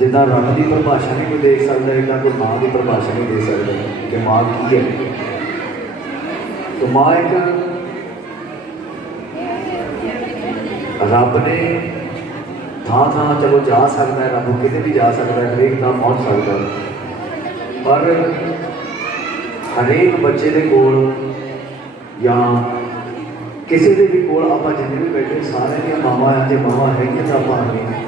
जिदा रब की परिभाषा नहीं कोई देख सकता, इदा कोई माँ की परिभाषा नहीं दे सकता कि माँ की है। तो माँ एक रब ने थां थां चलो जा सकता है, रब कितने भी जा सकता है, हरेक थां पहुँच सकता है, पर हरेक बच्चे के कोल या किसी के भी कोल आप जिन्हें भी बैठे सारे दियाँ मावां हैं, जो मावां है तो आप नहीं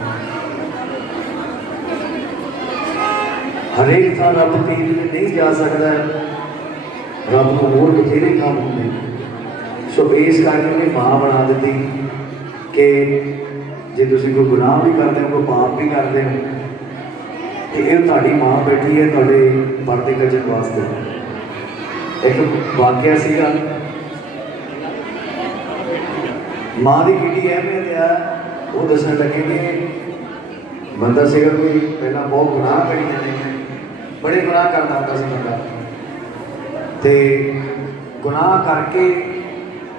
हरेक थां रब तीर में नहीं जा सकता है, रब को होर बथेरे काम होंगे। सो इस करके उन्हें माँ बना दी कि जे तुसीं कोई गुनाह भी करते हो, कोई पाप भी करते हो, तो ये तुहाडी माँ बैठी है तुहाडे पर्दे कजन वास्ते। एक वाक्य सीगा, माँ की किहड़ी अहमियत है वो दसन लगे कि बंदा सीगा कोई पहला बहुत गुनाह करी जाने, बड़े गुनाह करता होता सी बंदा, तो गुनाह करके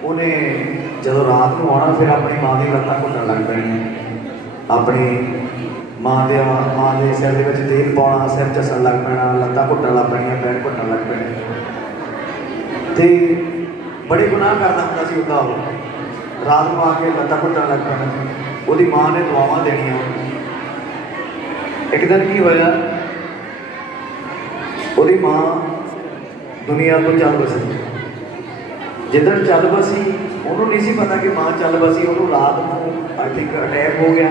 उन्हें जो रात को आना फिर अपनी माँ की लत्तां घुटन लग पैनी, अपनी माँ के सिर के तेल पाना, सिर चसन लग पैना, लत्तां घुटन लग पैनियां, पैर घुटन लग पैने, तो बड़े गुनाह करता होता सी उदा। रात को आके लत्तां घुटन लग पैना, वो माँ ने दुआवां देनियां। एक दिन की होया, वो माँ दुनिया तो चल बसी, जिदन चल बसी उन्होंने नहीं सी पता कि माँ चल बसी, उन्होंने रात को आई थिंक अटैक हो गया,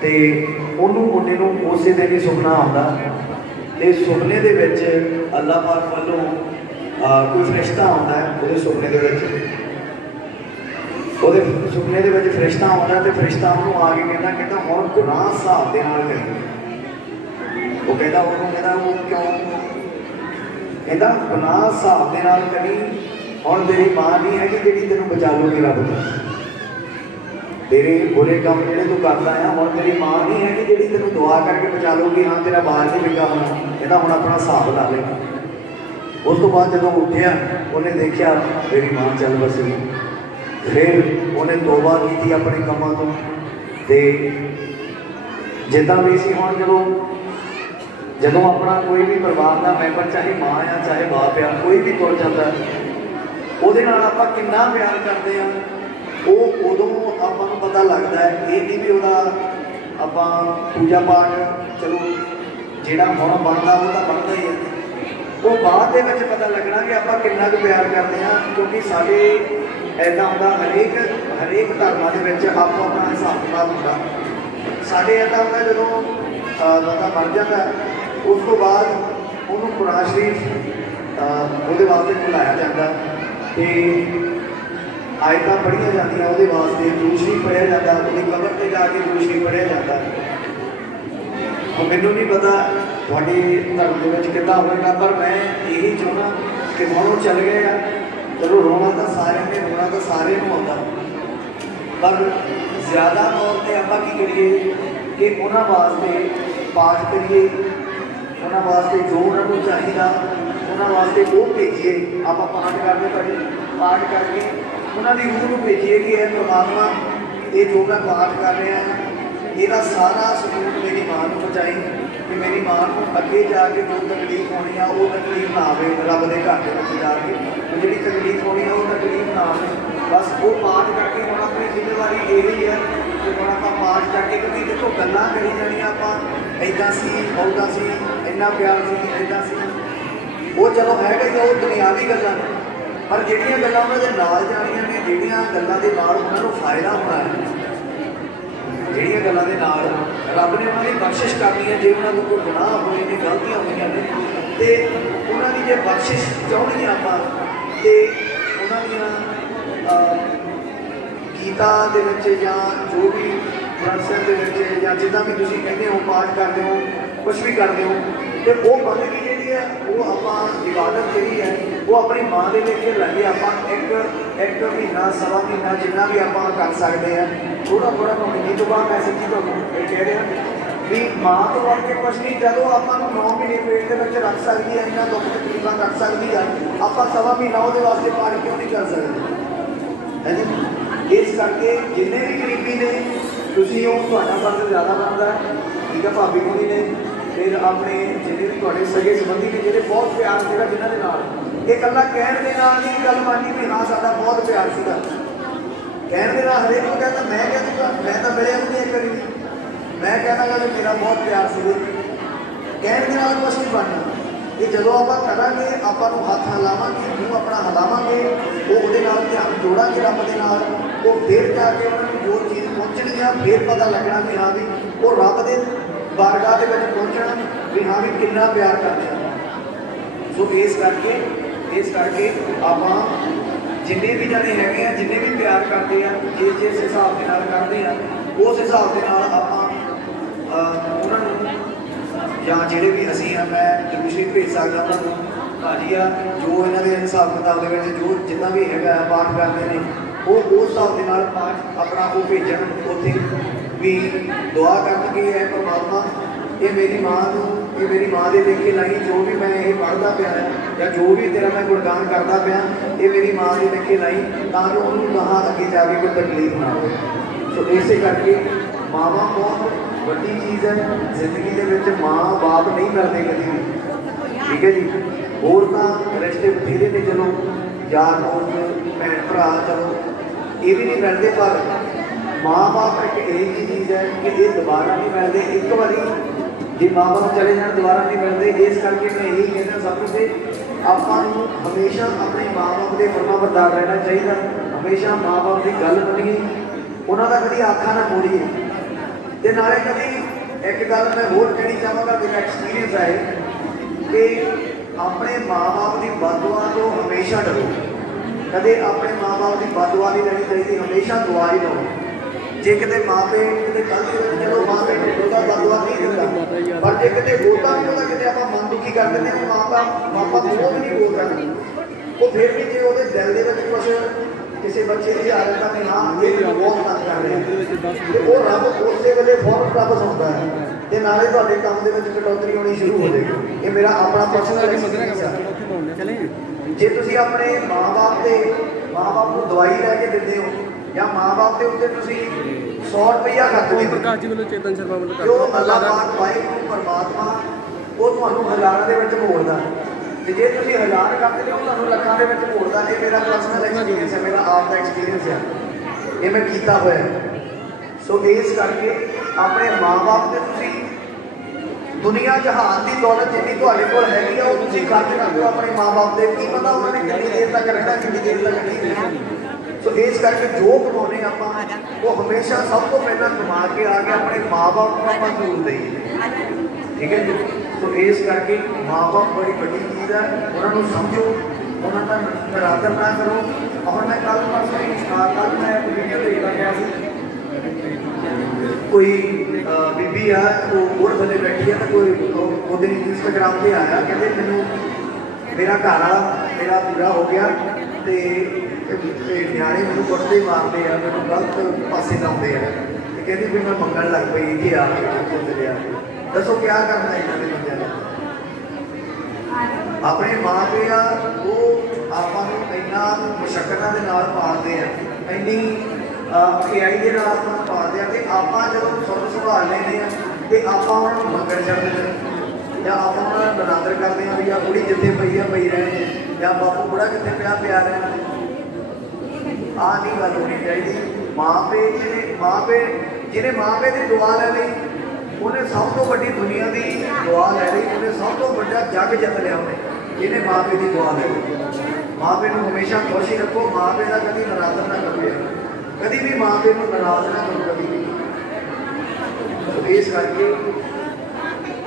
तो उन्होंने मुंडे को उस दिन ही सुपना आता, तो सुपने के अल्लाह पाक वालों कोई फरिश्ता आता है, वो सुपने के सुपने के फरिश्ता आता, तो फरिश्ता उन्होंने आके कहता हम गुनाह हिसाब के नाल करें। वो कहता कहता वो क्यों कहता गुनाह हिसाब के नाल करी, और तेरी माँ नहीं है कि जी तेन बचा लूगी रब तो, तेरे बुरे काम जो तू करता है और तेरी माँ नहीं है कि जी तेन दुआ करके बचा लूगी, हाँ तेरा बाल नहीं बिका होना, कहता हम अपना हिसाब ला लेगा। उस तो बाद जो उठिया उन्हें देखा मेरी माँ चल बसी, फिर उन्हें तौबा की अपने कामों तो, जिदा भी सी हम जो अपना कोई भी परिवार का मैंबर चाहे माँ या चाहे बाप आ कोई भी तुर जाता है, वो आप कितना प्यार करते हैं, वो उदों आपको पता लगता है। ये नहीं भी वह आप पूजा पाठ चलो जोड़ा हम बनता वो तो बनता ही है, वो बाद के पता लगना कि आप कितना प्यार करते हैं, क्योंकि साढ़े ਇੱਦਾਂ ਹੁੰਦਾ ਹਰੇਕ ਧਰਮਾਂ ਦੇ ਵਿੱਚ ਆਪੋ ਆਪਣਾ ਹਿਸਾਬ ਕਿਤਾਬ ਹੁੰਦਾ। ਸਾਡੇ ਇੱਦਾਂ ਹੁੰਦਾ ਜਦੋਂ ਬੰਦਾ ਮਰ ਜਾਂਦਾ ਉਸ ਤੋਂ ਬਾਅਦ ਉਹਨੂੰ ਕੁਰਾਨ ਸ਼ਰੀਫ ਉਹਦੇ ਵਾਸਤੇ ਬੁਲਾਇਆ ਜਾਂਦਾ ਤੇ ਆਇਤਾਂ ਪੜ੍ਹੀਆਂ ਜਾਂਦੀਆਂ ਉਹਦੇ ਵਾਸਤੇ, ਦਰੂਦ ਸ਼ਰੀਫ ਪੜ੍ਹਿਆ ਜਾਂਦਾ, ਉਹਦੀ ਕਬਰ ਤੇ ਜਾ ਕੇ ਦਰੂਦ ਸ਼ਰੀਫ ਪੜ੍ਹਿਆ ਜਾਂਦਾ। ਹੁਣ ਮੈਨੂੰ ਨਹੀਂ ਪਤਾ ਤੁਹਾਡੇ ਧਰਮ ਦੇ ਵਿੱਚ ਕਿੱਦਾਂ ਹੋਵੇਗਾ, ਪਰ ਮੈਂ ਇਹੀ ਚਾਹੁੰਦਾ ਕਿ ਹੁਣ ਉਹ ਚੱਲ ਗਏ ਆ, ਚਲੋ ਰੋਣਾ ਤਾਂ ਸਾਰਿਆਂ ਨੇ, ਰੋਣਾ ਤਾਂ ਸਾਰੇ ਨੂੰ ਆਉਂਦਾ, ਪਰ ਜ਼ਿਆਦਾ ਤੌਰ 'ਤੇ ਆਪਾਂ ਕੀ ਕਰੀਏ ਕਿ ਉਹਨਾਂ ਵਾਸਤੇ ਪਾਠ ਕਰੀਏ, ਉਹਨਾਂ ਵਾਸਤੇ ਜੋ ਉਹਨਾਂ ਨੂੰ ਚਾਹੀਦਾ ਉਹਨਾਂ ਵਾਸਤੇ ਉਹ ਭੇਜੀਏ। ਆਪਾਂ ਪਾਠ ਕਰਦੇ ਭਾਈ, ਪਾਠ ਕਰਕੇ ਉਹਨਾਂ ਦੀ ਰੂਹ ਨੂੰ ਭੇਜੀਏ ਕਿ ਇਹ ਪ੍ਰਮਾਤਮਾ ਇਹ ਜੋ ਮੈਂ ਪਾਠ ਕਰ ਰਿਹਾ ਇਹਦਾ ਸਾਰਾ ਸਬੂਤ ਮੇਰੀ ਮਾਂ ਨੂੰ ਪਹੁੰਚਾਈ ਕਿ ਮੇਰੀ ਮਾਂ ਨੂੰ ਅੱਗੇ ਜਾ ਕੇ ਜੋ ਤਕਲੀਫ ਹੋਣੀ ਆ ਉਹ ਤਕਲੀਫ ਨਾ ਆਵੇ, ਰੱਬ ਦੇ ਘਰ ਦੇ ਵਿੱਚ ਜਾ ਕੇ ਜਿਹੜੀ ਤਕਲੀਫ ਹੋਣੀ ਆ ਉਹ ਤਕਲੀਫ ਨਾ ਆਵੇ। ਬਸ ਉਹ ਪਾਠ ਕਰਕੇ ਹੁਣ ਆਪਣੀ ਜ਼ਿੰਮੇਵਾਰੀ ਇਹ ਹੀ ਹੈ ਕਿ ਹੁਣ ਆਪਾਂ ਪਾਠ ਕਰਕੇ, ਕਿਉਂਕਿ ਦੇਖੋ ਗੱਲਾਂ ਕਰੀ ਜਾਣੀਆਂ ਆਪਾਂ ਇੱਦਾਂ ਸੀ, ਉੱਦਾਂ ਸੀ, ਇੰਨਾ ਪਿਆਰ ਸੀ, ਇੱਦਾਂ ਸੀ, ਉਹ ਚਲੋ ਹੈਗਾ ਹੀ ਉਹ ਦੁਨਿਆਵੀ ਗੱਲਾਂ ਨੇ, ਪਰ ਜਿਹੜੀਆਂ ਗੱਲਾਂ ਉਹਨਾਂ ਦੇ ਨਾਲ ਜਾਣੀਆਂ ਨੇ, ਜਿਹੜੀਆਂ ਗੱਲਾਂ ਦੇ ਨਾਲ ਉਹਨਾਂ ਨੂੰ ਫਾਇਦਾ ਹੋਣਾ ਹੈ, ਜਿਹੜੀਆਂ ਗੱਲਾਂ ਦੇ ਨਾਲ ਰੱਬ ਨੇ ਉਹਨਾਂ ਦੀ ਬਖਸ਼ਿਸ਼ ਕਰਨੀ ਹੈ, ਜੇ ਉਹਨਾਂ ਨੂੰ ਕੋਈ ਗੁਨਾਹ ਹੋਏ ਨੇ, ਗਲਤੀਆਂ ਹੋਈਆਂ ਨੇ ਤੇ ਉਹਨਾਂ ਦੀ ਜੇ ਬਖਸ਼ਿਸ਼ ਚਾਹੁੰਦੇ ਆਪਾਂ ਤੇ ਉਹਨਾਂ ਦੀਆਂ ਗੀਤਾ ਦੇ ਵਿੱਚ ਜਾਂ ਜੋ ਵੀ ਪ੍ਰੋਸੈਸ ਦੇ ਵਿੱਚ ਜਾਂ ਜਿੱਦਾਂ ਵੀ ਤੁਸੀਂ ਕਹਿੰਦੇ ਹੋ ਪਾਠ ਕਰਦੇ ਹੋ, ਕੁਛ ਵੀ ਕਰਦੇ ਹੋ, ਤੇ ਉਹ ਬੰਦਗੀ ਜਿਹੜੀ ਹੈ ਉਹ ਆਪਾਂ ਇਬਾਦਤ ਜਿਹੜੀ ਹੈ ਉਹ ਆਪਣੀ ਮਾਂ ਦੇ ਵਿੱਚ ਲਾਈਏ। ਆਪਾਂ ਇੱਕ ਮਹੀਨਾ, ਸਵਾ ਮਹੀਨਾ ਜਿੰਨਾ ਵੀ ਆਪਾਂ ਕਰ ਸਕਦੇ ਹਾਂ, ਥੋੜ੍ਹਾ ਮਹੀਨੇ ਤੋਂ ਬਾਅਦ ਮੈਂ ਸੱਚੀ ਤੁਹਾਨੂੰ ਇਹ ਕਹਿ ਰਿਹਾ ਵੀ ਮਾਂ ਤੋਂ ਵੱਧ ਕੇ ਕੁਛ ਨਹੀਂ। ਜਦੋਂ ਆਪਾਂ ਨੂੰ 9 ਮਹੀਨੇ ਪੇਟ ਦੇ ਵਿੱਚ ਰੱਖ ਸਕਦੀ ਹੈ, ਇੰਨਾ ਦੁੱਖ ਤਕਲੀਫਾਂ ਕਰ ਸਕਦੀ ਹੈ, ਆਪਾਂ ਸਵਾ ਮਹੀਨਾ ਉਹਦੇ ਵਾਸਤੇ ਪਾਠ ਕਿਉਂ ਨਹੀਂ ਕਰ ਸਕਦੇ ਹੈ ਜੀ। ਇਸ ਕਰਕੇ ਜਿੰਨੇ ਵੀ ਗਰੀਬੀ ਨੇ ਤੁਸੀਂ ਉਹ ਤੁਹਾਡਾ ਫਰਜ਼ ਜ਼ਿਆਦਾ ਬਣਦਾ ਹੈ, ਠੀਕ ਹੈ। ਭਾਬੀ ਹੋਣੀ ਨੇ, ਫਿਰ ਆਪਣੇ ਜਿੰਨੇ ਵੀ ਤੁਹਾਡੇ ਸਗੇ ਸੰਬੰਧੀ ਨੇ ਜਿਹੜੇ ਬਹੁਤ ਪਿਆਰ ਸੀਗਾ ਜਿਨ੍ਹਾਂ ਦੇ ਨਾਲ, ਇਹ ਇਕੱਲਾ ਕਹਿਣ ਦੇ ਨਾਲ ਨਹੀਂ ਗੱਲ ਮੰਨੀ ਵੀ ਹਾਂ ਸਾਡਾ ਬਹੁਤ ਪਿਆਰ ਸੀਗਾ, ਕਹਿਣ ਦੇ ਨਾਲ ਹਰੇਕ ਨੂੰ ਕਹਿੰਦਾ, ਮੈਂ ਕਹਿ ਦੂੰਗਾ ਮੈਂ ਤਾਂ ਮਿਲਿਆ ਨੂੰ ਨਹੀਂ ਕਰੀ, ਮੈਂ ਕਹਿਣਾ ਕਿ ਮੇਰਾ ਬਹੁਤ ਪਿਆਰ ਸੀ, ਕਹਿਣ ਦੇ ਨਾਲ ਕੁਛ ਨਹੀਂ ਬਣਨਾ। ਇਹ ਜਦੋਂ ਆਪਾਂ ਕਰਾਂਗੇ, ਆਪਾਂ ਨੂੰ ਹੱਥ ਹਿਲਾਵਾਂਗੇ, ਮੂੰਹ ਆਪਣਾ ਹਿਲਾਵਾਂਗੇ, ਉਹ ਉਹਦੇ ਨਾਲ ਧਿਆਨ ਜੋੜਾਂਗੇ ਰੱਬ ਦੇ ਨਾਲ, ਉਹ ਫਿਰ ਜਾ ਕੇ ਉਹਨਾਂ ਨੂੰ ਜੋ ਚੀਜ਼ ਪਹੁੰਚਣੀ ਆ ਫਿਰ ਪਤਾ ਲੱਗਣਾ ਕਿ ਹਾਂ ਵੀ ਉਹ ਰੱਬ ਦੇ ਬਾਰਗਾਹ ਦੇ ਵਿੱਚ ਪਹੁੰਚਣਾ ਵੀ ਹਾਂ ਵੀ ਕਿੰਨਾ ਪਿਆਰ ਕਰਦੇ ਆ। ਸੋ ਇਸ ਕਰਕੇ ਆਪਾਂ ਜਿੰਨੇ ਵੀ ਜਾਣੇ ਹੈਗੇ ਆ, ਜਿੰਨੇ ਵੀ ਪਿਆਰ ਕਰਦੇ ਆ, ਜਿਸ ਹਿਸਾਬ ਦੇ ਨਾਲ ਕਰਦੇ ਆ, ਉਸ ਹਿਸਾਬ ਦੇ ਨਾਲ ਆਪਾਂ ਉਹਨਾਂ ਨੂੰ ਜਾਂ ਜਿਹੜੇ ਵੀ ਅਸੀਂ ਆ, ਮੈਂ ਦੂਸਰੀ ਭੇਜ ਸਕਦਾ ਉਹਨਾਂ ਨੂੰ ਭਾਜੀ ਆ ਜੋ ਇਹਨਾਂ ਦੇ ਹਿਸਾਬ ਕਿਤਾਬ ਦੇ ਵਿੱਚ ਜੋ ਜਿੰਨਾ ਵੀ ਹੈਗਾ ਪਾਠ ਕਰਦੇ ਨੇ, ਉਹ ਉਸ ਹਿਸਾਬ ਦੇ ਨਾਲ ਪਾਠ ਆਪਣਾ ਉਹ ਭੇਜਣ, ਉੱਥੇ ਵੀ ਦੁਆ ਕਰਨ ਕਿ ਇਹ ਪਰਮਾਤਮਾ ਇਹ ਮੇਰੀ ਮਾਂ ਨੂੰ, ਇਹ ਮੇਰੀ ਮਾਂ ਦੇ ਲੇਖੇ ਲਾਈ, ਜੋ ਵੀ ਮੈਂ ਇਹ ਪੜ੍ਹਦਾ ਪਿਆ ਜਾਂ ਜੋ ਵੀ ਤੇਰਾ ਮੈਂ ਗੁਣਗਾਨ ਕਰਦਾ ਪਿਆ, ਇਹ ਮੇਰੀ ਮਾਂ ਦੇ ਲੇਖੇ ਲਾਈ ਤਾਂ ਜੋ ਉਹਨੂੰ ਕਹਾਂ ਅੱਗੇ ਜਾ ਕੇ ਕੋਈ ਤਕਲੀਫ ਨਾ ਹੋਵੇ। ਸੋ ਇਸੇ ਕਰਕੇ ਮਾਵਾਂ ਬਹੁਤ ਵੱਡੀ ਚੀਜ਼ ਹੈ ਜ਼ਿੰਦਗੀ ਦੇ ਵਿੱਚ, ਮਾਂ ਬਾਪ ਨਹੀਂ ਮਿਲਦੇ ਕਦੀ ਵੀ, ਠੀਕ ਹੈ ਜੀ। ਹੋਰ ਤਾਂ ਰਿਸ਼ਤੇ ਬਥੇਰੇ ਨੇ, ਚਲੋ ਯਾਰ ਦੋਸਤ ਭੈਣ ਭਰਾ ਚਲੋ ਇਹ ਵੀ ਨਹੀਂ ਮਿਲਦੇ, ਪਰ ਮਾਂ ਬਾਪ ਇੱਕ ਇਹੋ ਜਿਹੀ ਚੀਜ਼ ਹੈ ਕਿ ਇਹ ਦੁਬਾਰਾ ਨਹੀਂ ਮਿਲਦੇ। ਇੱਕ ਵਾਰੀ ਜੇ ਮਾਂ ਬਾਪ ਚਲੇ ਜਾਣ ਦੁਬਾਰਾ ਨਹੀਂ ਮਿਲਦੇ। ਇਸ ਕਰਕੇ ਮੈਂ ਇਹੀ ਕਹਿੰਦਾ ਸਭ ਨੂੰ ਕਿ ਆਪਾਂ ਨੂੰ ਹਮੇਸ਼ਾ ਆਪਣੇ ਮਾਂ ਬਾਪ ਦੇ ਫਰਮਾਬਰਦਾਰ ਰਹਿਣਾ ਚਾਹੀਦਾ, ਹਮੇਸ਼ਾ ਮਾਂ ਬਾਪ ਦੀ ਗੱਲ ਮੰਨੀਏ, ਉਹਨਾਂ ਦਾ ਕਦੀ ਆਖਾ ਨਾ ਮੋੜੀਏ। ਤੇ ਨਾਲੇ ਕਦੀ ਇੱਕ ਗੱਲ ਮੈਂ ਹੋਰ ਕਹਿਣੀ ਚਾਹਾਂਗਾ, ਮੇਰਾ ਐਕਸਪੀਰੀਅੰਸ ਹੈ ਕਿ ਆਪਣੇ ਮਾਂ ਬਾਪ ਦੀ ਬਦਦੁਆ ਤੋਂ ਹਮੇਸ਼ਾ ਡਰੋ। ਕਦੇ ਆਪਣੇ ਮਾਂ ਬਾਪ ਦੀ ਬਦਦੁਆ ਨਹੀਂ ਲੈਣੀ ਚਾਹੀਦੀ, ਹਮੇਸ਼ਾ ਦੁਆ ਹੀ ਲਓ। ਜੇ ਕਿਤੇ ਮਾਪੇ ਕਿਤੇ ਗਲਤੀ ਹੋਵੇ, ਚਲੋ ਮਾਪੇ ਉਹਦਾ ਬਦਦੁਆ ਨਹੀਂ ਦਿੰਦਾ, ਪਰ ਜੇ ਕਿਤੇ ਬੋਲਦਾ ਨਹੀਂ ਉਹਦਾ, ਕਿਤੇ ਆਪਾਂ ਮਨ ਦੁਖੀ ਕਰ ਦਿੰਦੇ ਹਾਂ, ਮਾਪਾ ਮੂੰਹ ਵੀ ਨਹੀਂ ਬੋਲਦਾ, ਉਹ ਫਿਰ ਵੀ ਜੇ ਉਹਦੇ ਦਿਲ ਦੇ ਵਿੱਚ ਕੁਛ ਕਿਸੇ ਬੱਚੇ ਦੀ ਹਾਲਤ ਆ ਕਿ ਹਾਂ ਇਹ ਬਹੁਤ ਤੰਗ ਕਰ ਰਿਹਾ, ਤੇ ਉਹ ਰੱਬ ਉਸੇ ਵੇਲੇ ਫੌਰਨ ਵਾਪਸ ਆਉਂਦਾ ਹੈ ਤੇ ਨਾਲੇ ਤੁਹਾਡੇ ਕੰਮ ਦੇ ਵਿੱਚ ਕਟੌਤੀ ਹੋਣੀ ਸ਼ੁਰੂ ਹੋ ਜਾਏਗੀ। ਇਹ ਮੇਰਾ ਆਪਣਾ ਪਰਸਨਲ ਐਕਸਪੀਰੀਅੰਸ ਹੈ। ਜੇ ਤੁਸੀਂ ਆਪਣੇ ਮਾਂ-ਬਾਪ ਨੂੰ ਦਵਾਈ ਲੈ ਕੇ ਦਿੰਦੇ ਹੋ ਜਾਂ ਮਾਂ-ਬਾਪ ਦੇ ਉੱਤੇ ਤੁਸੀਂ 100 ਰੁਪਈਆ ਖਰਚਦੇ ਹੋ, ਜੋ ਅੱਲਾਹ ਪਾਕ ਵਾਹਿਗੁਰੂ ਪਰਮਾਤਮਾ ਉਹ ਤੁਹਾਨੂੰ ਹਜ਼ਾਰਾਂ ਦੇ ਵਿੱਚ ਮੋੜਦਾ, ਤੇ ਜੇ ਤੁਸੀਂ 1000 ਕਰਦੇ ਹੋ ਤੁਹਾਨੂੰ ਲੱਖਾਂ ਦੇ ਵਿੱਚ ਮੋੜਦਾ। ਇਹ ਮੇਰਾ ਪਰਸਨਲ ਐਕਸਪੀਰੀਅੰਸ ਹੈ, ਮੇਰਾ ਆਪ ਦਾ ਐਕਸਪੀਰੀਅੰਸ ਹੈ, ਇਹ ਮੈਂ ਕੀਤਾ ਹੋਇਆ ਹੈ। ਸੋ ਇਸ ਕਰਕੇ ਆਪਣੇ ਮਾਂ-ਬਾਪ ਤੇ ਤੁਸੀਂ ਦੁਨੀਆ ਜਹਾਨ ਦੀ ਦੌਲਤ ਜਿੰਨੀ ਤੁਹਾਡੇ ਕੋਲ ਹੈਗੀ ਆ ਉਹ ਤੁਸੀਂ ਖਰਚ ਕਰ ਦਿਓ ਆਪਣੇ ਮਾਂ-ਬਾਪ ਦੇ। ਕੀ ਪਤਾ ਉਹਨਾਂ ਨੇ ਕਿੰਨੀ ਦੇਰ ਤੱਕ ਰਹਿਣਾ, ਕਿੰਨੀ ਦੇਰ ਤੱਕ ਨਹੀਂ ਰਹਿਣਾ। सो इस करके जो कमाने आप वो हमेशा सब तो पहला कमा के आके अपने माँ बाप को आप जरूर दें, ठीक है जी। तो इस करके माँ बाप बड़ी बड़ी चीज़ है, उन्होंने समझो, उन्होंने निरादर ना करो। और मैं कल परसों मैं वीडियो देखा गया कोई बीबी है वो बोर्ड थले बैठी है, तो कोई वो दिन इंस्टाग्राम से आया कहते मैनू मेरा घर वाला मेरा पूरा हो गया तो न्याणे मैनू कुटते मारते हैं, मैनू गलत पासे लाते हैं, कहती फिर मैं मंगन लग पई कि आ लिया। दसो क्या करना है इन्होंने बंदे ने? अपने माँ पे आ वो ਆਪਾਂ ਨੂੰ ਇੰਨਾ ਮੁਸ਼ੱਕਤਾਂ ਦੇ ਨਾਲ ਪਾਲਦੇ ਆ, ਇੰਨੀ ਖਿਆਈ ਦੇ ਨਾਲ ਆਪਾਂ ਨੂੰ ਪਾਲਦੇ ਆ ਕਿ ਆਪਾਂ ਜਦੋਂ ਸੁਣ ਸੰਭਾਲ ਲੈਂਦੇ ਆ ਤੇ ਆਪਾਂ ਉਹਨਾਂ ਨੂੰ ਮੰਗਣ ਛੱਡਦੇ ਨੇ, ਜਾਂ ਆਪਾਂ ਉਹਨਾਂ ਦਾ ਨਿਰਾਦਰ ਕਰਦੇ ਆ ਵੀ ਆ ਕੁੜੀ ਜਿੱਥੇ ਪਈ ਆ ਪਈ ਰਹੇ, ਜਾਂ ਬਾਪੂ ਬੁੜਾ ਕਿੱਥੇ ਪਿਆ ਪਿਆ ਰਹੇ। ਆਹ ਨਹੀਂ ਗੱਲ ਹੋਣੀ ਚਾਹੀਦੀ। ਮਾਂ ਪਿਓ ਜਿਹਨੇ ਮਾਂ ਪਿਓ ਦੀ ਦੁਆ ਲੈ ਲਈ ਉਹਨੇ ਸਭ ਤੋਂ ਵੱਡੀ ਦੁਨੀਆ ਦੀ ਦੁਆ ਲੈ ਲਈ, ਉਹਨੇ ਸਭ ਤੋਂ ਵੱਡਾ ਜੱਗ ਜਿੱਤ ਲਿਆ ਉਹਨੇ, ਜਿਹਨੇ माँ प्यो की दुआ ले। माँ प्यो को हमेशा खुश ही रखो, माँ प्यो का कभी नाराज ना करो, कभी भी माँ प्यो को नाराज ना करो कभी भी। तो इस करके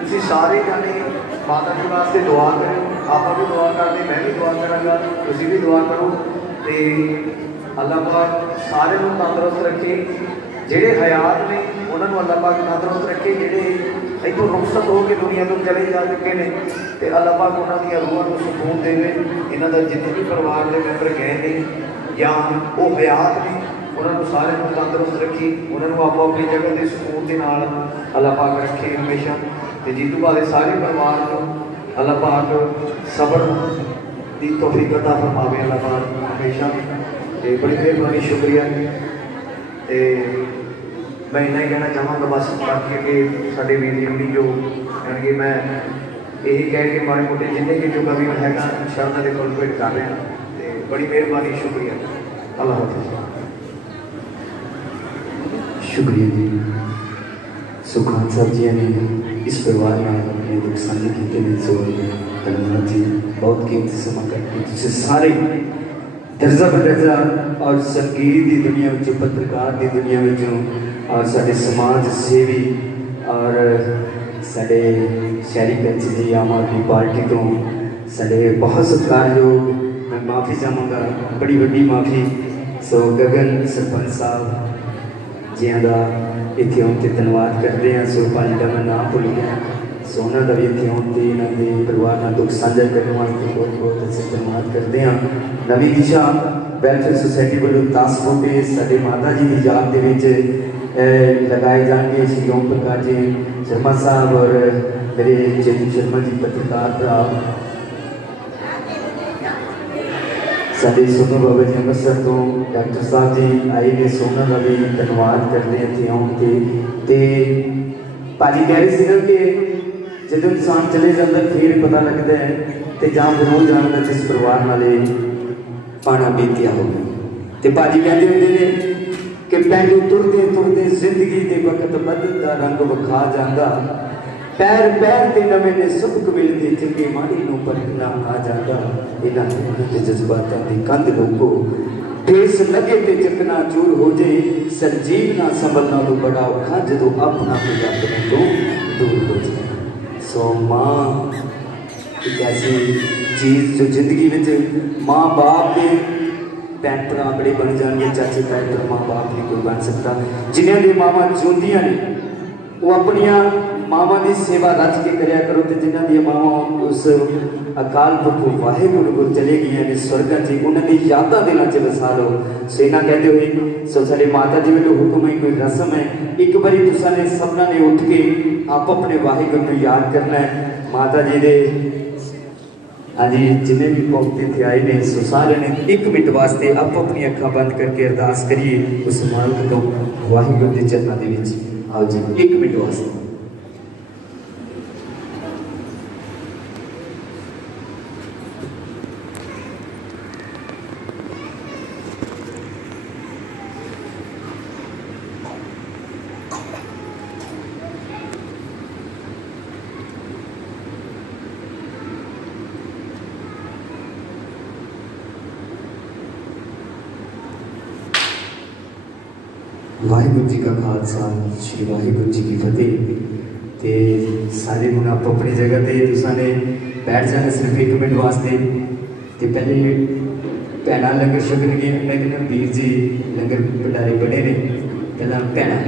तुम सारे जाने माता जी वास्ते दुआ करो, आप भी दुआ करते, मैं भी दुआ कराँगा, तुम भी दुआ करो। तो अल्लाह पाक सारे को तंदुरुस्त रखे, ਜਿਹੜੇ हयात ने उन्होंने अल्लाह पाक तंदुरुस्त रखे, ਜਿਹੜੇ इतों रुखसत हो के दुनिया को चले जा चुके हैं तो अल्लाह पाक उन्होंने रूहां को सुकून देवे। इन्हों का जितने भी परिवार के मैंबर गए हैं या वो हयात ने उन्होंने सारे को तंदुरुस्त रखी, उन्होंने आपो अपनी जगह के सुकून के नाल अल्लाह पाक रखे हमेशा। तो जीतू भावे सारे परिवार को अल्लाह पाक सबर की तौफीक अता फरमावे अल्लाह पाक हमेशा। तो बड़ी मेहरबानी, शुक्रिया। तो मैं इन्ना ही कहना चाहूँगा बस, बाकी कि साढ़े वीर जी जो यानी कि मैं यही कह के माड़े मोटे जिन्हें कि जो कभी है शरण के कोल भेंट कर रहे हैं। तो बड़ी मेहरबानी, शुक्रिया, अल्लाह हाफिज़। शुक्रिया जी। सुखान साहब जी ने इस परिवार में अपने दुख साझे किए हैं। सो धन्यवाद जी, बहुत कीमती समा करके तुझे सारे दर्जा बदर्जा और संगीत की दुनिया में, पत्रकार की दुनिया में और साढ़े समाज सेवी और साढ़े शहरी पंच जी आम आदमी पार्टी तो साढ़े बहुत सत्कारयोग, मैं माफ़ी चाहूँगा, बड़ी वड्डी माफ़ी। सो गगन सरपंच साहब जियां का इतने आने के धन्यवाद करते हैं। सो भाई का मैं नाम भुल गया, सो उन्होंने भी इतने आने इन्होंने परिवार का दुख साझा करने वास्ते बहुत बहुत असीं धन्यवाद करते हैं। नवी दिशा वैलफेयर सोसाइटी वालों 10 बूटे साढ़े माता जी की याद के लगाए जाएंगे। श्री ओम प्रकाश जी शर्मा साहब और मेरे चेतन शर्मा जी पत्रकार भरा, साढ़े सोनू बाबा जी अमृतसर तो डॉक्टर साहब जी आए ने, सोना का भी धन्यवाद करते हैं इतने आने। भाजी कह रहे थे कि जो इंसान चले जाता फिर पता लगता है, तो जहाँ जरूर जानता जिस परिवार नाले पाना बीतिया हो। तो भाजी कहते होंगे कि पैरों तुरते तुरते जिंदगी के वक्त बदलता रंग विखा जाता, पैर पैर के नवे ने सबक मिलते, चंगे माड़ी नूं परखना आ जाता। इन्होंने के जज्बातों की कंध लोगो ठेस लगे तो चकना चूर हो जाए, संजीव ना संभलना तो बड़ा औखा जो अपना कोई अपने तो दूर हो जाए। सो माँ एक ऐसी चीज़ जो जिंदगी में माँ बाप के भैन भरा बड़े बन जाएंगे, चाचे ताए पर माँ बाप नहीं कोई बन सकता। जिन्हें भी मावा जिंदियाँ ने वो अपनिया मावा की सेवा रच के कराया करो, तो जिन्हों दी मावा उस अकाल पुरख वाहेगुरु को चले गई ने स्वर्गों से, उन्होंने यादा दिलों च वसा लो। सो इन्ना कहते हुए सो साढ़े माता जी वालों हुक्म है, कोई रस्म है, एक बारी तुसा ने सबना ने उठ के आप अपने वाहेगुरु को याद करना है। माता जी दे हाँ जी जिन्हें भी भक्त इतने आए ने, सो सारे ने 1 मिनट वास्ते आप अपनी अखा बंद करके अरदास करिए उस मालिक तो वाहिगुरू के चरणों के विच। आओ जी 1 मिनट वास्ते। ਵਾਹਿਗੁਰੂ ਜੀ ਕਾ ਖਾਲਸਾ ਸ਼੍ਰੀ ਵਾਹਿਗੁਰੂ ਜੀ ਕੀ ਫਤਿਹ। ਤੇ ਸਾਰੇ ਹੁਣ ਆਪੋ ਆਪਣੀ ਜਗ੍ਹਾ ਤੇ ਤੁਸਾਂ ਨੇ ਬੈਠ ਜਾਣਾ ਸਿਰਫ 1 ਮਿੰਟ ਵਾਸਤੇ। ਤੇ ਪਹਿਲੇ ਭੈਣਾਂ ਲੰਗਰ ਛਕਣਗੇ। ਮੈਂ ਕਹਿੰਦਾ ਵੀਰ ਜੀ ਲੰਗਰ ਭੰਡਾਰੇ ਬੜੇ ਨੇ, ਪਹਿਲਾਂ ਭੈਣਾਂ